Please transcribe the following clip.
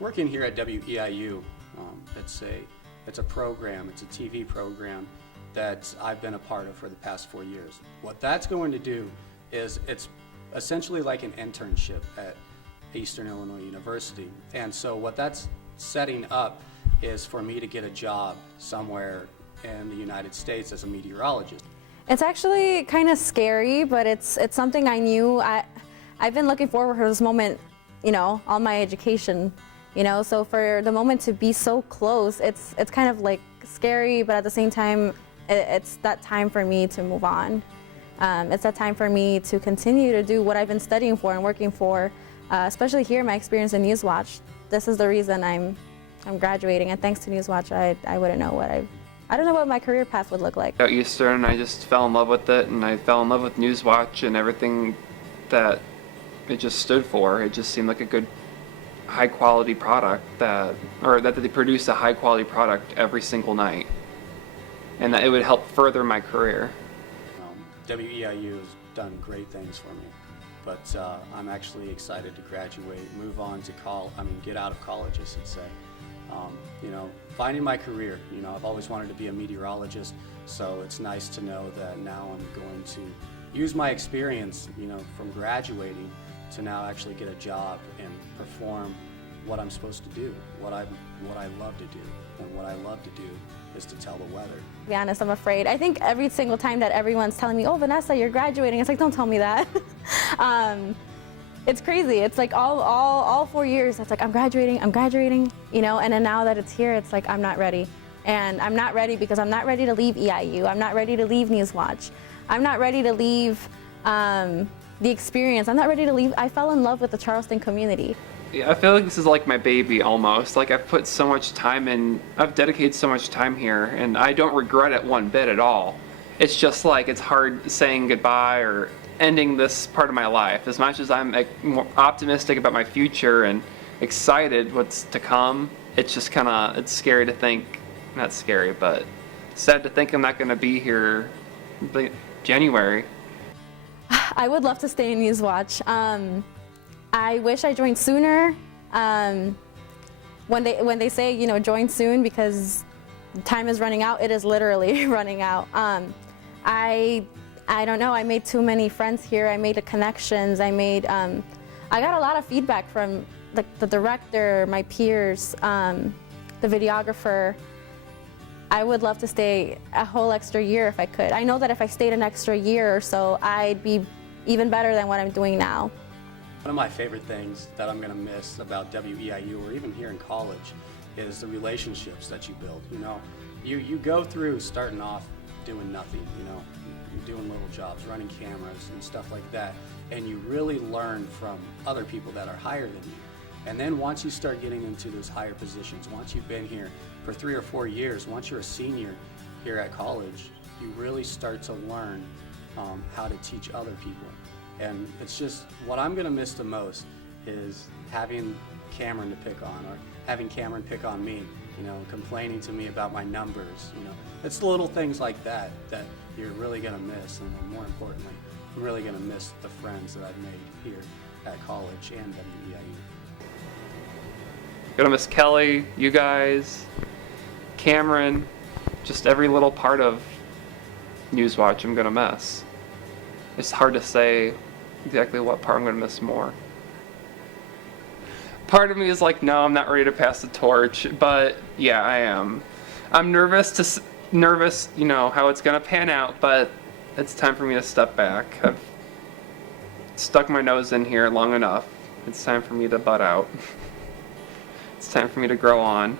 Working here at WEIU, it's a program, it's a TV program that I've been a part of for the past 4 years. What that's going to do is it's essentially like an internship at Eastern Illinois University. And so what that's setting up is for me to get a job somewhere in the United States as a meteorologist. It's actually kind of scary, but it's something I knew. I've been looking forward to this moment, you know, all my education, you know, so for the moment to be so close, it's kind of like scary, but at the same time, it's that time for me to move on. It's that time for me to continue to do what I've been studying for and working for, especially here, my experience in Newswatch. This is the reason I'm graduating, and thanks to Newswatch, I wouldn't know what I don't know what my career path would look like. At Eastern, I just fell in love with it, and I fell in love with Newswatch and everything that it just stood for. It just seemed like a good, high-quality product that they produce a high-quality product every single night, and that it would help further my career. WEIU has done great things for me, but I'm actually excited to graduate, move on to get out of college, I should say. You know, finding my career. You know, I've always wanted to be a meteorologist, so it's nice to know that now I'm going to use my experience, you know, from graduating to now actually get a job and perform what I'm supposed to do, what I love to do. And what I love to do is to tell the weather. To be honest, I'm afraid. I think every single time that everyone's telling me, oh, Vanessa, you're graduating, it's like, don't tell me that. It's crazy. It's like all 4 years, it's like, I'm graduating, you know, and then now that it's here, it's like, I'm not ready. And I'm not ready because I'm not ready to leave EIU. I'm not ready to leave Newswatch. I'm not ready to leave the experience. I'm not ready to leave. I fell in love with the Charleston community. Yeah, I feel like this is like my baby almost. Like I've put so much time in, I've dedicated so much time here, and I don't regret it one bit at all. It's just like it's hard saying goodbye or ending this part of my life. As much as I'm more optimistic about my future and excited what's to come, it's just kind of, it's scary to think, not scary, but sad to think I'm not going to be here January. I would love to stay in Newswatch. I wish I joined sooner. When they say, you know, join soon because time is running out, it is literally running out. I don't know, I made too many friends here. I made the connections. I got a lot of feedback from the director, my peers, the videographer. I would love to stay a whole extra year if I could. I know that if I stayed an extra year or so, I'd be even better than what I'm doing now. One of my favorite things that I'm going to miss about WEIU or even here in college is the relationships that you build. You know, you go through starting off doing nothing, you know, you're doing little jobs, running cameras and stuff like that, and you really learn from other people that are higher than you. And then once you start getting into those higher positions, once you've been here for 3 or 4 years, once you're a senior here at college, you really start to learn how to teach other people. And it's just, what I'm gonna miss the most is having Cameron to pick on, or having Cameron pick on me, you know, complaining to me about my numbers, you know. It's the little things like that that you're really gonna miss, and more importantly, I'm really gonna miss the friends that I've made here at college and WEIU. Gonna miss Kelly, you guys, Cameron, just every little part of Newswatch I'm gonna miss. It's hard to say exactly what part I'm going to miss more. Part of me is like, no, I'm not ready to pass the torch, but yeah, I am. I'm nervous, you know, how it's going to pan out, but it's time for me to step back. I've stuck my nose in here long enough. It's time for me to butt out. It's time for me to grow on.